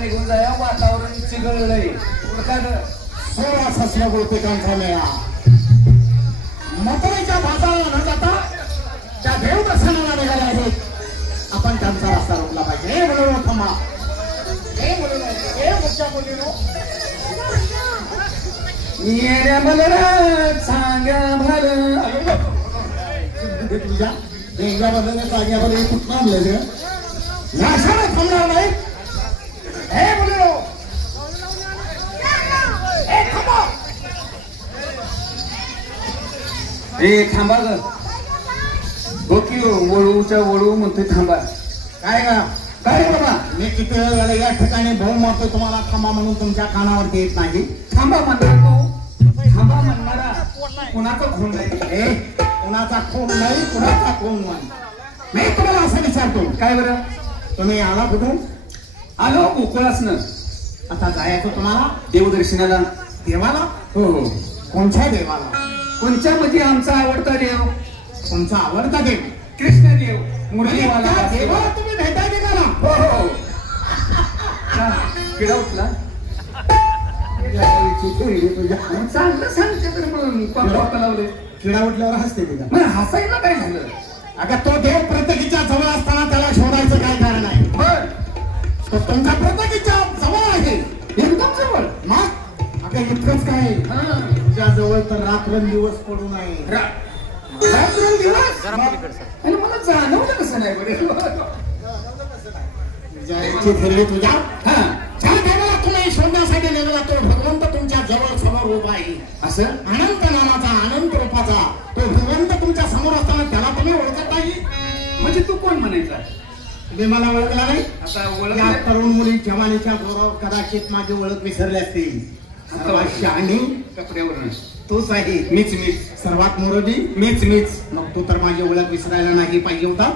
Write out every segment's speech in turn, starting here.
निघून जाया वातावरण चिघळलंय सोळा असल्या गोपिकांचा मेळा मथुरेच्या बाजाराला न जाता त्या देवदर्शनाला निघाले आहेत. आपण त्यांचा रस्ता रोखला पाहिजे. हे बोलू थांबा. हे बोलू हे मोठ्या बोलू येण्या मला सांगा भर तुझ्या डेंग्या बदलने सांग्या बदल कुठं आणलं रे नाशाला थांबणार नाही. हे बोलू ए थांबा ग ओके वळूच्या वळू म्हणतोय थांबा. काय का काय बाबा मी किती वेळ झाला या ठिकाणी भाऊ मारतोय तुम्हाला थांबा म्हणून तुमच्या कानावरती येत नाही. थांबा म्हणणार तू थांबा म्हणणारा कुणाचा खून नाही. कुणाचा खून नाही कुणाचा खून नाही. मी तुम्हाला असं विचारतो काय बरं तुम्ही आला कुठून आलो गोकुळासनं. आता जायचं तुम्हाला देवदर्शनाला. देवाला हो हो कोणत्या देवाला कोणच्या मध्ये आमचा आवडता देव तुमचा आवडता देव कृष्णदेव मुरलीवाला देवाला तुम्ही भेटायला निघाला. हो हो किडा उठला चांगलं सांगते तर मग लावले. किडा उठल्यावर हसते तिला मग हसायला काय झालं. अगं तो देव प्रत्येकीच्या जवळ असताना त्याला शोधायचं काय कारण आहे. बर तो तुमच्या प्रत्येकीच्या जवळ आहे एकदम जवळ. मग अगं इतकंच काय तुझ्या जवळ तर रात्रंदिवस पडू नये. रात्रंदिवस आणि मला जाणवलं कसं नाही बरे फिरली तुझ्या ज्या देवाला तुम्ही शोधण्यासाठी नेलेला तो भगवंत तुमच्या जवळ समोर उभा आहे. असं अनंत नामाचा अनंत रूपाचा तो भगवंत तुमच्या समोर असताना त्याला तुम्ही ओळखत नाही. म्हणजे तू कोण म्हणायचा. तुम्ही मला ओळखला नाही. आता या ओळख तरुण मुली जवानीच्या जोरावर कदाचित माझी ओळख विसरली असतील. सर्वात शहाणी कपड्यावरून तूच आहे. मीच सर्वात मुरबी मीच मग तू तर माझी ओळख विसरायला नाही पाहिजे होता.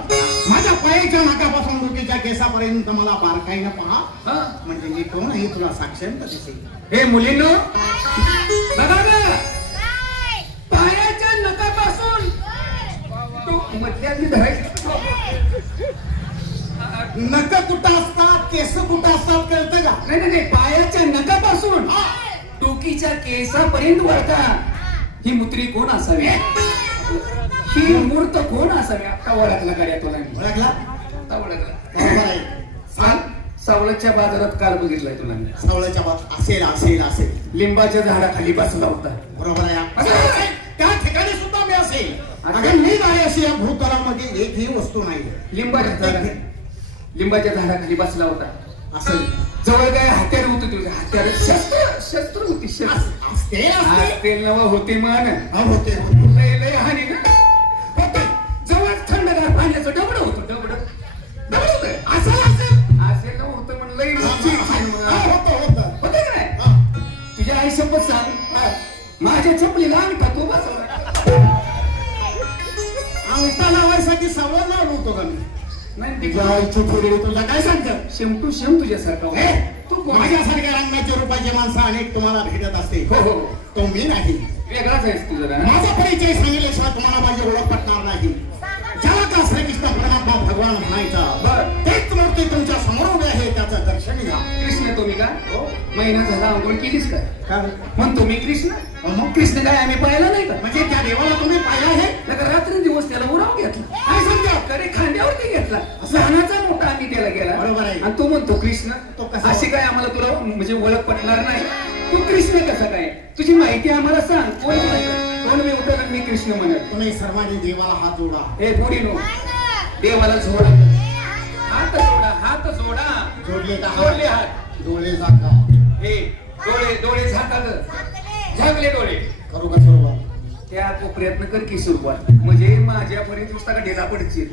माझ्या पायाच्या नाकापासून डोक्याच्या केसापर्यंत मला बारकाईनं पहा म्हणजे मी कोण आहे तुला साक्षांत दिसेल. हे मुलींनो बघा ना पायाच्या नखापासून तू मधल्यातली धरायची. नख कुठं असतात केस कुठं असतात कळतं का. नाही पायाच्या नखापासून डोकीच्या केसापर्यंत वळता ही मुत्री कोण असावी. ही मूर्त कोण असावी. आता ओळखला गाड्या तुला ओळखला आता ओळखला. बरोबर आहे. सांग सावळच्या बाजारात काल बघितलाय तुला. सावळ्याच्या बात असेल लिंबाच्या झाडाखाली बसला होता. बरोबर आहे. त्या ठिकाणी सुद्धा मी असेल. अगं मी नाही अशी या भूतलामध्ये एकही वस्तू नाही. लिंबाच्या झाडाखाली बसला होता. असेल जवळ काय हत्यार होतं तुझ्या हत्यार शस्त्र होती. असते नव होते मन होते लय हानी ना होते. जवळ थंडगार पाण्याचं डबड होतं. डबड होत असेल नव होतं म्हणलं होत काय. तुझ्या आई शपथ सांग माझ्या चपलीला अंगठा तो बसवला. अंगठा लावायसाठी सवय लावलो होतो का मी. नाही तुला काय सांगतं शेम टू शेम तुझ्यासारखा. तू माझ्यासारख्या रंगाच्या रूपाचे माणसं अनेक तुम्हाला भेटत असते. हो तो मी नाही. वेगळाच आहेस तू जरा. माझा परिचय सांगितल्याशिवाय तुम्हाला माझी ओळख पटणार नाही. ज्याला का श्रीकृष्ण परमात्मा भगवान म्हणायचा तेच मूर्ती तुमच्या समोर उभे आहे त्याचं दर्शन घ्या. कृष्ण तुम्ही का महिना झाला आंघोळ केलीस का मग तुम्ही कृष्ण. मग कृष्ण काय आम्ही पाहिला नाही का. म्हणजे त्या देवाला तुम्ही पाहिला आहे. रात्रंदिवस त्याला उराव घेतला. काय समजा कडे खांद्यावरती घेतला. लहानाचा मोठा आम्ही त्याला गेला. बरोबर आहे. आणि तू म्हणतो कृष्ण. तो कसा अशी काय आम्हाला तुला म्हणजे ओळख पटणार नाही. तू कृष्ण कसा काय तुझी माहिती आम्हाला सांग. कोण मी उठल मी कृष्ण म्हणत. तुम्ही सर्वांनी देवाला हात जोडा. हे पुढे नो देवाला जोडा. हात जोडा. जोडले का जोडले हात. डोळे झाका. हे डोळे झाका झाकले डोळे. करू का सुरुवात. त्या प्रयत्न कर की सुरुवात म्हणजे माझ्यापर्यंत नुसता का ढेला पडशील.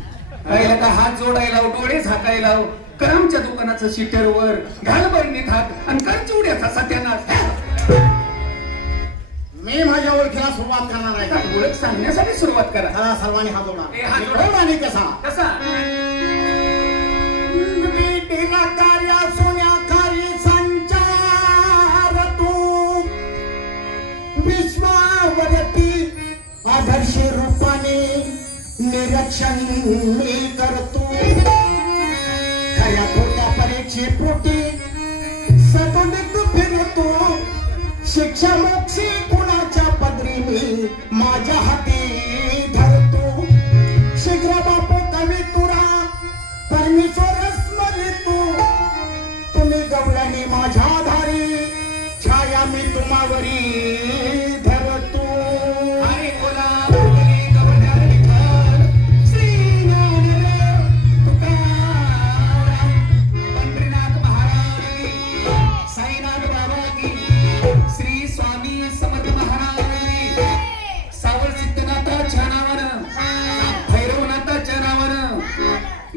पहिला का हात जोडायला डोळे झाकायला करमच्या दुकानाचं शिटरवर घाल बरणीत हात आणि कर चिवड्याचा सत्यानाश. मी माझ्या ओळखीला सुरुवात करणार आहे. ओळख सांगण्यासाठी सुरुवात करा. चला सर्वांनी हात जोडा. हात जोडा. आणि कसा सोन्याखाली संचार तू विश्वावरती आदर्श रूपाने निरीक्षण मी करतो. खऱ्या खोट्या परीक्षे पोटी मोक्षी कुणाच्या पदरी मी माझ्या हाती धरतो शीघ्र बापू कवी तुरा परमेश्वर स्मरितो तुम्ही गवळणी माझ्या धारी छाया मी तुम्हावरी धरतो हरी बोला बोली गवळ्यार विठ्ठल श्री ज्ञानदेव तुकाराम पंढरीनाथ महाराज की साईनाथ बाबा की श्री स्वामी समर्थ महाराज की सावळ सिद्धनाथाच्या नावानं भैरवनाथाच्या नावानं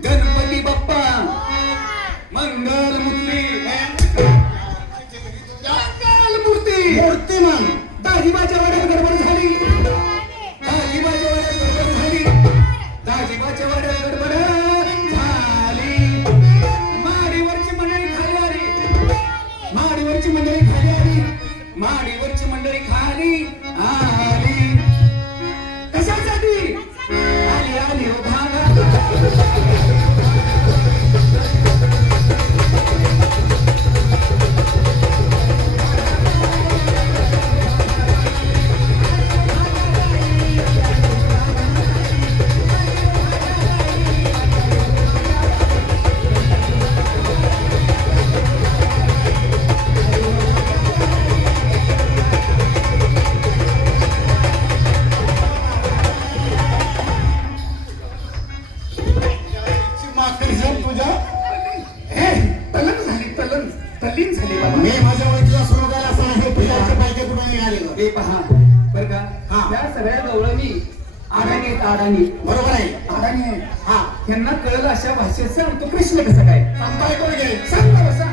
गणपती बाप्पा मंगल मूर्ती मूर्तिमान दाजीबाच्या वाड्यात गडबड झाली दाजीबाच्या वाड्यात गडबड झाली दाजीबाच्या वाड्यात गडबड झाली माडीवरची मंडळी खाली आली माडीवरची मंडळी खाली आली माडीवरची मंडळी खाली आली कशासाठी आली आली हो भागा तल्लीन झाली बाबा मी माझ्या ओळखीला सुरुगाला सांगतो पिलाचे पाहिजे तुम्ही निघाले हे पहा बर का त्या सगळ्या गवळणी अडाणी आहेत अडाणी बरोबर आहे अडाणी आहे हा यांना कळलं अशा भाषेत सांगतो कृष्ण कसं काय सांगताय कोण घे सांग बसा